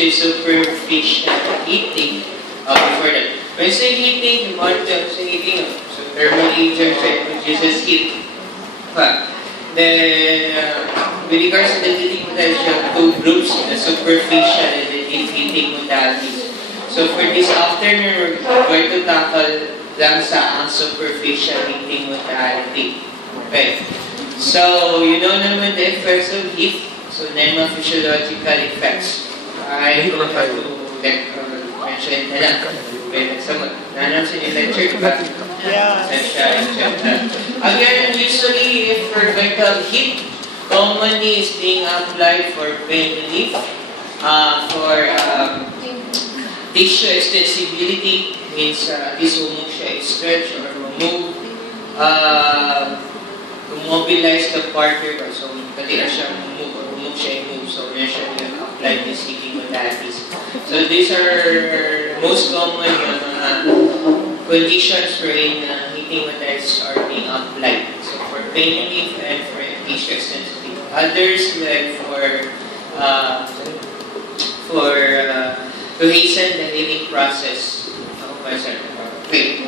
is superficial heating. Before that, when you say heating, you want to say heating. So thermal agent produces heat. Then, with regards to the heating potential, two groups, the superficial and the deep heating modalities. So for this afternoon, we're going to tackle lang sa superficial heating modality. Okay. So, you know naman the effects of heat. So, physiological effects. I don't have to mention na lang. Okay, nanamsin yung lecture ba? Again, usually, if we're going to have heat, commonly is being applied for pain relief, for tissue extensibility, means this humong siya stretch or remove, to mobilize the part here. So, katiya siya remove siya move. So, yan siya apply this heating modalities. So, these are most common conditions wherein heating modalities are being applied. So, for pain relief and for tissue extensibility. Others, like to hasten the healing process. Okay.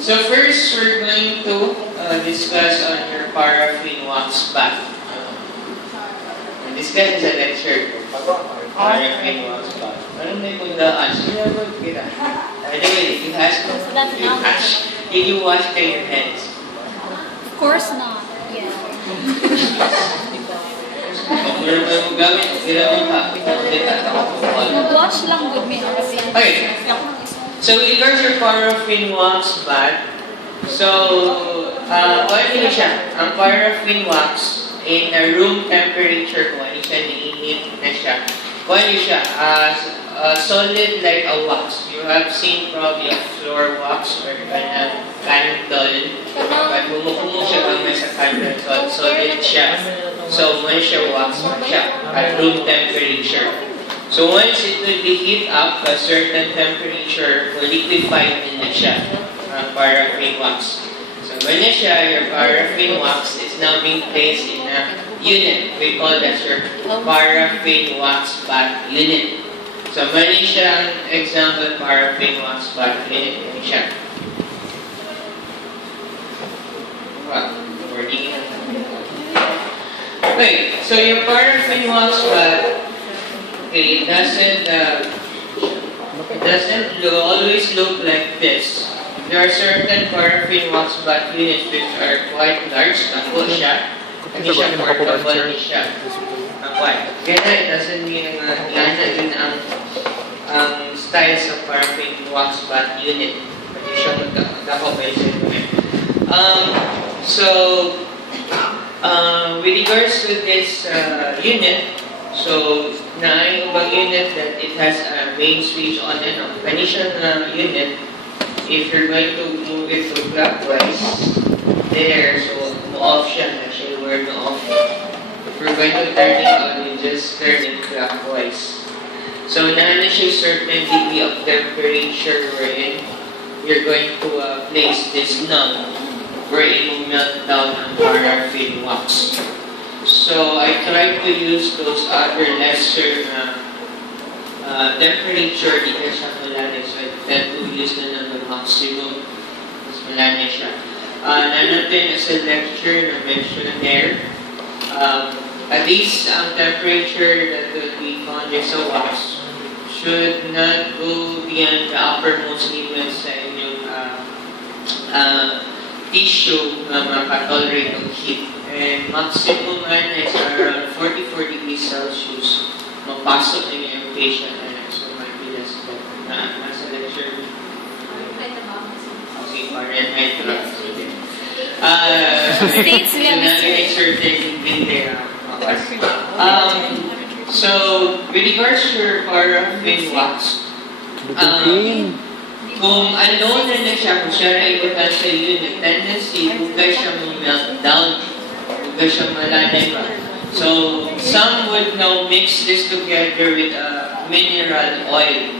So first, we're going to discuss on your paraffin wax bath. This guy is a lecture. Paraffin wax bath. Ano may kundaan? Sinabot kita. Anyway, you wash. Did you wash your hands? Of course not. Yeah. Wash lang good me. Okay. So with regards to paraffin wax bath, so ano siya? Ang paraffin wax in a room temperature, kung ano siya, niinit na siya. Kung ano siya, solid like a wax. You have seen probably a floor wax or a candle. But kumukumo siya kamay sa candle, so solid siya. So when siya wax siya at room temperature. So once it will be heat up to a certain temperature, will liquefy na siya, paraffin wax. So when na siya, your paraffin wax is now being placed in a unit. We call that your paraffin wax bath unit. So when siya, example, paraffin wax bath unit, yan siya. Okay, so your paraffin wax bath, okay, it doesn't always look like this. There are certain paraffin wax bath units which are quite large. Ako siya. Hindi siya portable, hindi siya. Kaya it doesn't mean yan na din ang style sa paraffin wax bath unit. Hindi siya magkakapay sa inyo. So, with regards to this unit, so, naay ubang unit that it has a main switch on and off. Kanishang unit, if you're going to move it to clockwise, there, so off siya na siya, word na off. If you're going to turn it on, you just turn it clockwise. So, naana siya certain degree of temperature wherein you're going to place this knob wherein will melt down ang paraffin wax. So, I try to use those other lesser temperature dito sa malalim. So, I tend to use na ng maximum. Mas malalim siya. Natin as a lecture na mention there, at least ang temperature that will be found sa wax should not go beyond the uppermost limit sa inyong tissue na makatolerate ng heat. And maximum is around 44 degrees Celsius. Mapasok na yung patient. So, might be less than nasa lecture. Okay, Fahrenheit. States we have a certain degree there. So, with regards to your paraffin wax, kung unknown na siya, kung siya na ibutan sa unit, tendency, bugay siya melt down. So, some would now mix this together with mineral oil.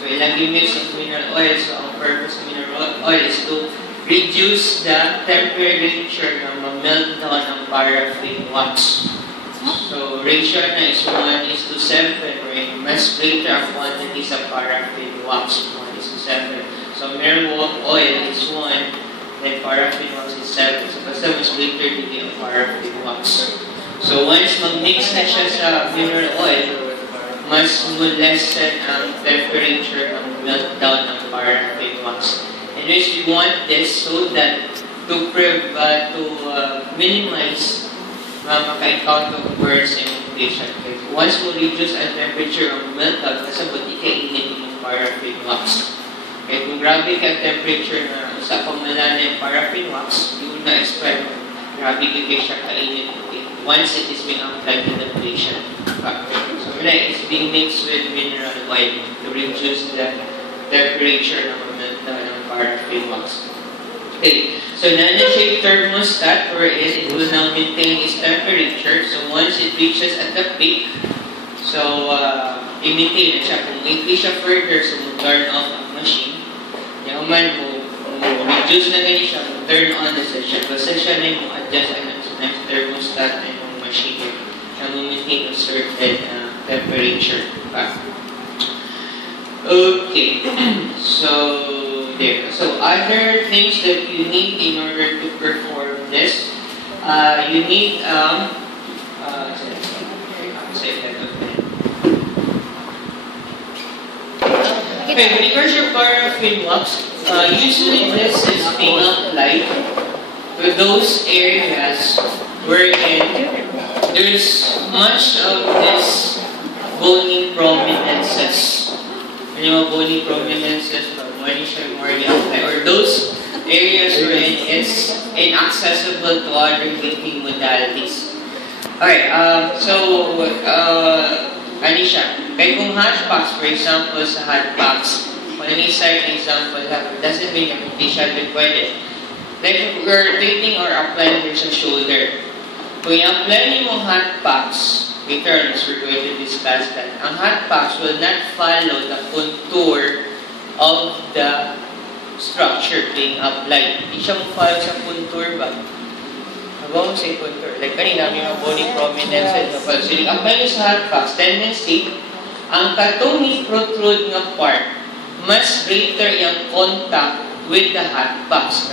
So, ilang mix of mineral oil. So, ang purpose of mineral oil is to reduce the temperature na ma-melt down ng paraffin wax. So, ratio na is 1:7, wherein mas greater ang quantity sa paraffin wax, 1:7. So mirror oil is 1, then paraffin wax is 7. So basta mas greater degree ang paraffin wax. So once mag-mix na siya sa mineral oil, mas lessen ang temperature ng meltdown ng paraffin wax. And which we want this so that to minimize maka-encounter of burns and inflation. Once mo reduce ang temperature of meltdown, kasabot ika-init yung paraffin wax. Kaya kung grabe ka temperature na sa pamala ng paraffin wax, you will not expect grabe ka siya kainit. Once it is being applied to the patient. So it's being mixed with mineral oil to reduce the temperature ng paraffin wax. Okay, so nandun siya yung thermostat wherein it will now maintain its temperature. So once it reaches at the peak, so i-maintain na siya. Kung increase siya further, so we'll turn off ang machine. Yung man mo reduce na ganyan siya, we'll turn on na siya. Basta siya na yung adjust ang next thermostat na yung machine na maintain a certain temperature. Okay, so there. So other things that you need in order to perform this, you need okay, because your paraffin wax, usually this is being applied to those areas wherein there's much of this bony prominences. Ano yung bony prominences? Or those areas wherein it's inaccessible to other heating modalities. Okay, so, ano siya? Kaya kung hot packs, for example, sa hot packs, kung ano yung example, doesn't mean na hindi siya pwede. Like, we're treating or applying here sa shoulder. Kung i-apply mo hot packs, later on, we're going to discuss that. Ang hot packs will not follow the contour of the structure being applied. Hindi siya follow sa contour ba? Habang say contour. Like kanina, may mga bony prominences. So, apply nyo sa hot packs, tendency, ang katong protrude nga part, mas greater yung contact with the hot packs.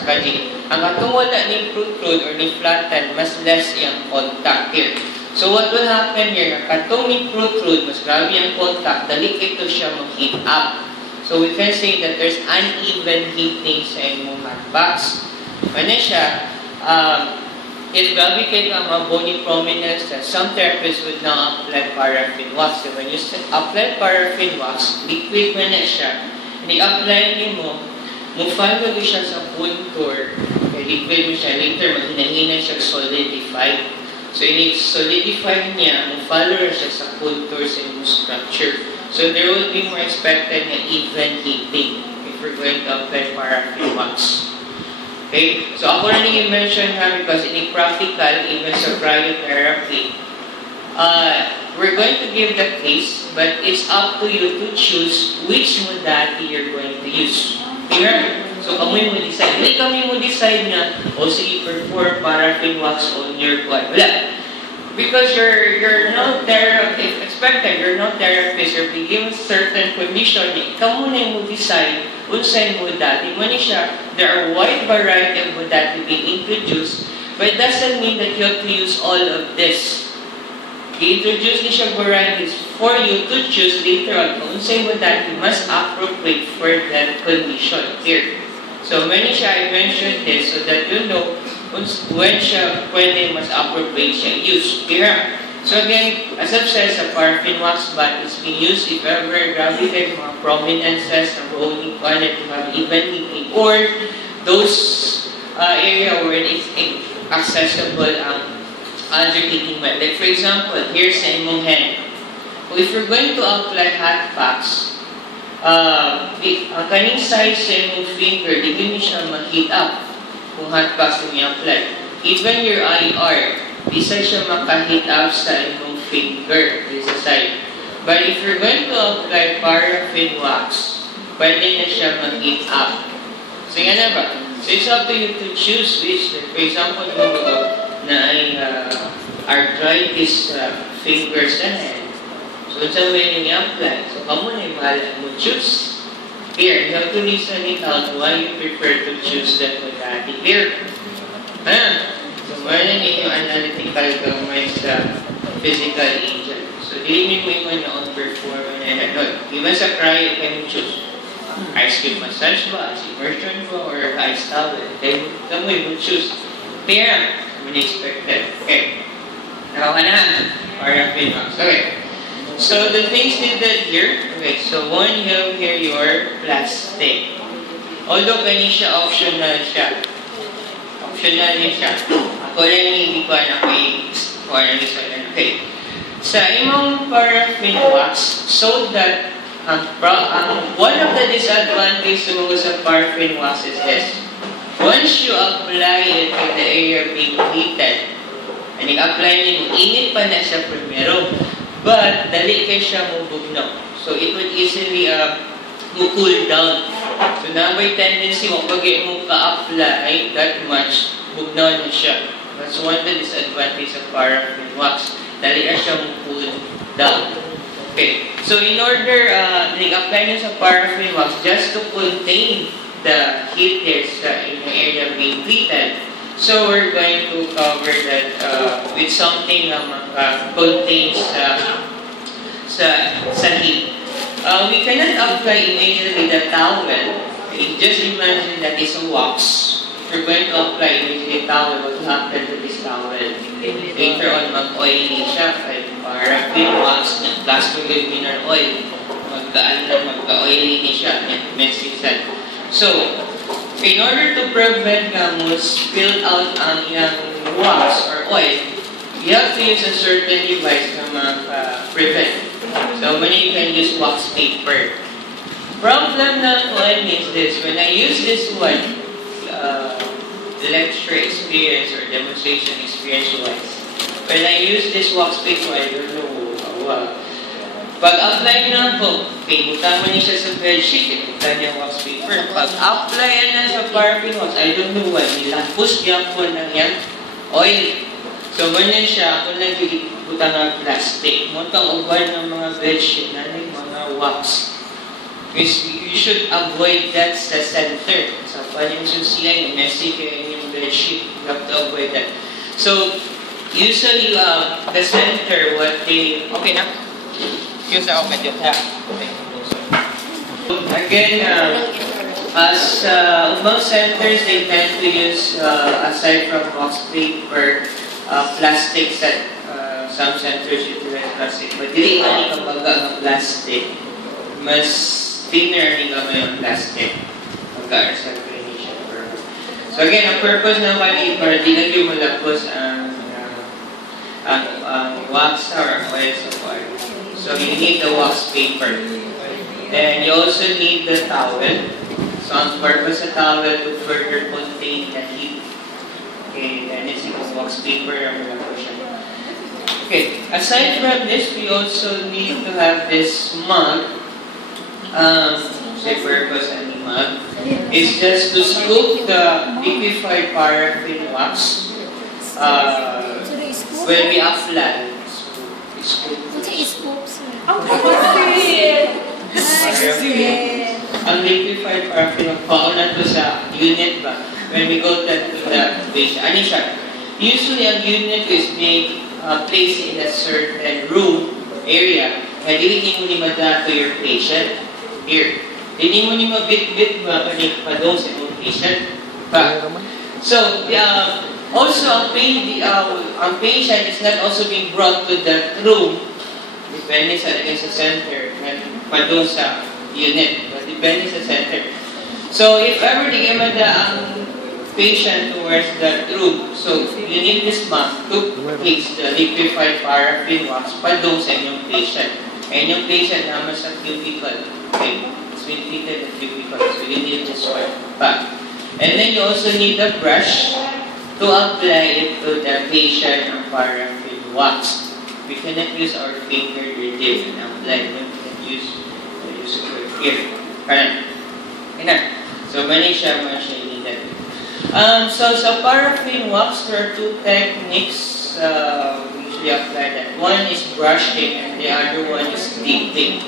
Ang katong wala ni protrude or ni flatten, mas less yung contact here. So what will happen here, katong ni protrude, mas grabe yung contact, dali ito siya mag-heat up. So we can say that there's uneven heating sa inyong hot packs. Ano siya, if grabe kayo ang mga bony prominence, some therapists would now apply paraffin wax. So when you apply paraffin wax, liquid na siya, and i-apply niyo mo follow siya sa contour, kaya liquid mo siya, later maghinahinay siya solidify. So i-solidify niya, mo-follow siya sa contour sa inyong structure. So there will be more expected na even heating if we're going to apply paraffin wax. Okay? So ako na yung mention nga because in practical, even sa cryotherapy, we're going to give the case, but it's up to you to choose which modality you're going to use. Clear? So kami mo decide. Hindi kami mo decide na, o sige, perform paraffin wax on your body. Wala. Because you're no therapist, expected, you're no therapist, you're given certain condition, ikaw muna yung mo-decide unsay modality. Mani siya, there are wide variety of modality being introduced, but it doesn't mean that you have to use all of this. I-introduce ni siya varieties for you to choose later on kung unsay modality mas appropriate for that condition here. So many siya, I mentioned this so that you know when siya pwede mas appropriate siya use. Here. So again, as I've said, sa paraffin wax bath is being used if ever gravitate mga prominences na bony planet to have even heating or those area where it's accessible ang undertaking method. Like for example, here's sa imong hand. If you're going to apply hot packs, ang kaning size sa imong finger, di mo siya mag-heat up kung hot packs yung i-apply. Even your IR, di siya maka-heat up sa imong finger, this side. But if you're going to apply paraffin wax, pwede na siya mag-heat up. So nga na ba? So it's up to you to choose which. For example, na ay arthritis fingers na hand. So, sa way nyo i-apply. So, kamo na yung mahala mo choose. Here, you have to reason it out why you prefer to choose that modality. Here. So, mayroon ninyo analytical gamay sa physical agent. So, dili mo yung own performance na hanod. Even sa cryo, can you choose? Ice cube massage ba? Immersion ba? Or ice towel? Then, kamo yung choose. Clear? Expected. Okay. Now, para Finwax. Okay. So, the things needed here. Okay, so one, you have here your plastic. Although, kani siya optional siya. Optional din siya. Ako lang hindi ko anak ko okay. Sa imong paraffin wax, so that one of the disadvantages sa paraffin wax is this. Once you apply it in the area being heated, and i-apply niyo, init pa na siya primero, but dali kay siya mubugnaw. So it would easily cool down. So na may tendency mo, pag mo ka-apply that much, bugnaw na siya. That's one of the disadvantages of paraffin wax. Dali na siya cool down. Okay. So in order, i-apply niyo sa paraffin wax, just to contain the heat there in the area being treated. So we're going to cover that with something na contains sa heat. We cannot apply immediately the towel. Just imagine that is a wax. If you're going to apply immediately the towel, what will happen to this towel? Later on, mag-oily siya. Paraffin wax, plus mineral oil. Magka-oily ni siya. Messy siya. So, in order to prevent mo spill out ang iyang wax or oil, you have to use a certain device na prevent. So, many you can use wax paper. Problem ng one is this. When I use this one, lecture experience or demonstration experience-wise, when I use this wax paper, I don't know, pag-apply na po, okay, butama niya siya sa bedsheet, buta niya wax paper. Pag-apply na sa paraffin wax, I don't know why, nilapos niya po ng yan oil. So, ganyan siya, kung nagbuta ng plastic, muntang uban ng mga bedsheet na ng mga wax. You should avoid that sa center. Sa panyang susiyan, yung messy kayo yung bedsheet, you have to avoid that. So, usually, the center, what they, okay na? Use ako medyo. Again, as umang centers, they tend to use, aside from wax paper, plastic set. Some centers utilize plastic. But dili ani kapag ang plastic, mas thinner ni gamay ang plastic. Magka-recycle siya. So again, ang purpose ng kani para di na yung malapos ang wax or oil sa oil. So you need the wax paper. Then you also need the towel. So ang purpose sa towel to further contain the heat. Okay, then it's yung wax paper ang malapos siya. Okay, aside from this, we also need to have this mug. The purpose of the mug is just to scoop the liquefied paraffin wax when we apply. Ang liquefied paraffin wax, pauna to sa unit ba? When we go to the patient. Ano siya? Usually, ang unit is being placed in a certain room area. Kaya hindi mo ni madala to your patient. Here. Hindi mo ni mabit-bit ba pa doon sa yung patient. So, also, ang patient is not also being brought to that room. Depende sa center. Pa doon sa unit. Depende sa center. So, if ever di kayo ang patient towards that room, so you need this mug to place the liquefied paraffin wax pa doon sa inyong patient. And yung patient naman sa cubicle. Okay, it's been treated in cubicle. So you need this one pa. And then you also need a brush to apply it to the patient ng paraffin wax. We cannot use our finger really and apply it. We can use it here. Kaya. So many siya needed. So sa paraffin wax, there are two techniques we we apply that. One is brushing and the other one is dipping.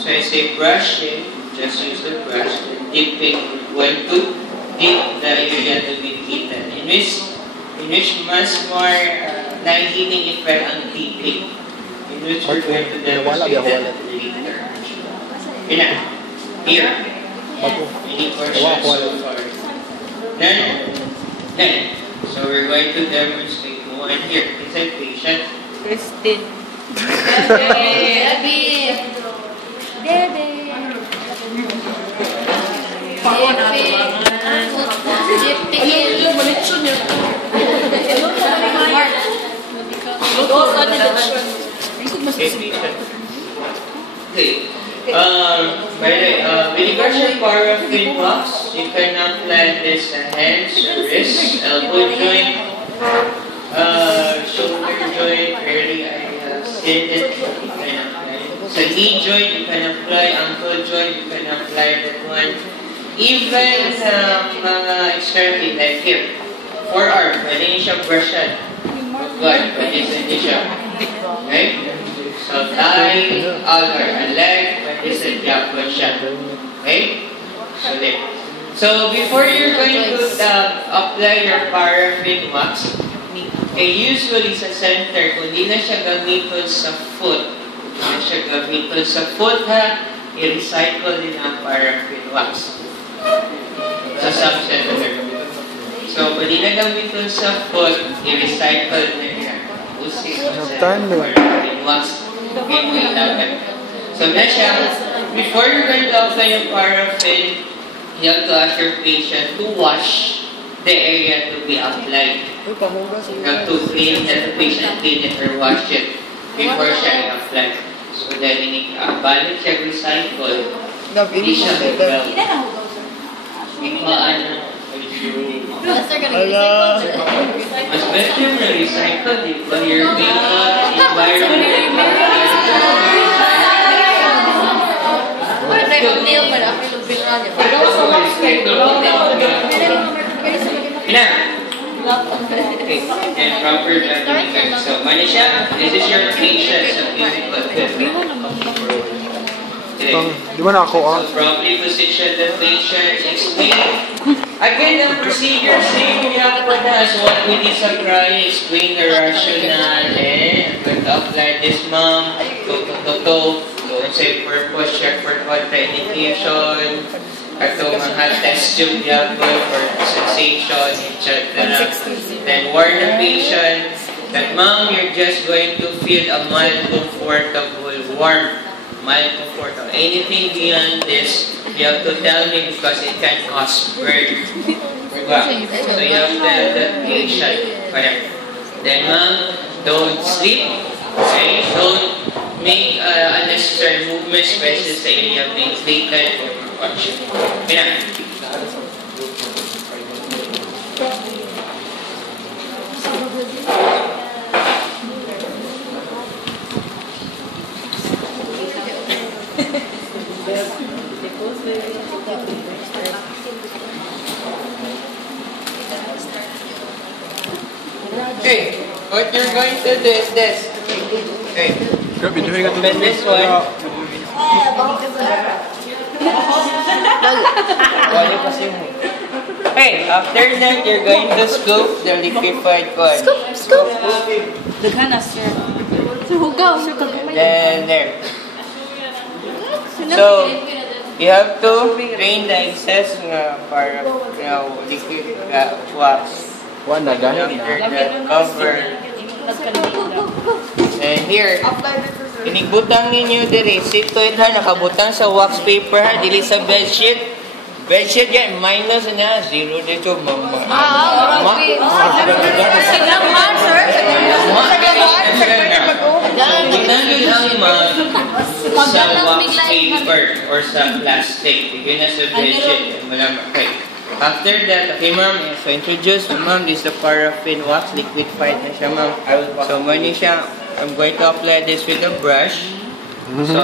So I say brushing, just use the brush, and dipping, we're going to dip the area to be heated. In which mas more nahihiling effect ang dipping. In which we're going to demonstrate that later. Yun na. Here. Any question so far? None? None. So we're going to demonstrate one here. It's a patient. Christine. Debbie. Debbie. Okay. By the way, with regards to paraffin wax, you can apply this hands, wrist, elbow joint, shoulder joint, early I stated, you can apply. Sa knee joint, you can apply, ankle joint, you can apply that one. Even mga extremity, like here, forearm, pwede niyo siya brushan. Good, pwede siya. Okay? So, thigh, other, a leg, pwede sa jabot siya. Okay? So, there. So, before you're going to apply your paraffin wax, usually sa center, kung di na siya gamiton sa foot, ha, i-recycle din ang paraffin wax. Sa sub-center. So, kung di na gamiton sa foot, i-recycle na yan. Usik sa paraffin wax. So, before you're going to apply your paraffin, you have to ask your patient to wash the area to be applied. You have to clean that the patient clean it or wash it before siya i-apply. So, then, balik siya recycle. Hindi siya mag-gab. Mas better na recycle if your makeup, environment, okay, and proper technique. So, Manisha, this is your patient sa physical therapy. Di ba na ako So, properly position the patient, explain. Again, the procedure, same as what we did sa cry, explain the rationale. I'm going to apply this, ma'am. Don't say purpose, check for contraindication. Ato mga test tube diapol for sensation, etc. Then warn the patient that, ma'am, you're just going to feel a mild, comfortable, warm. Mild, comfortable. Anything beyond this, you have to tell me because it can cause burn. So you have to tell the patient. Correct. Then, ma'am, don't sleep. Okay? Don't make unnecessary movements, especially sa area being vacant or watching. Kaya. Okay, what you're going to do is this. Okay. Bend this one. Okay, after that, you're going to scoop the liquefied corn. Scoop. Daghan sir. Then there. So, you have to drain the excess para liquid wax. After that, cover. And here, inigbutang ninyo diri. Sitoid ha, nakabutang sa wax paper ha, dili sa bedsheet. Bedsheet yan, minus na, zero dito, mama. Ginagin ang sa wax paper or sa plastic. Bigyan na sa bedsheet. Okay. After that, okay ma'am, so introduce, ma'am, this is the paraffin wax, liquefied na siya ma'am. So, mani siya, I'm going to apply this with a brush. So,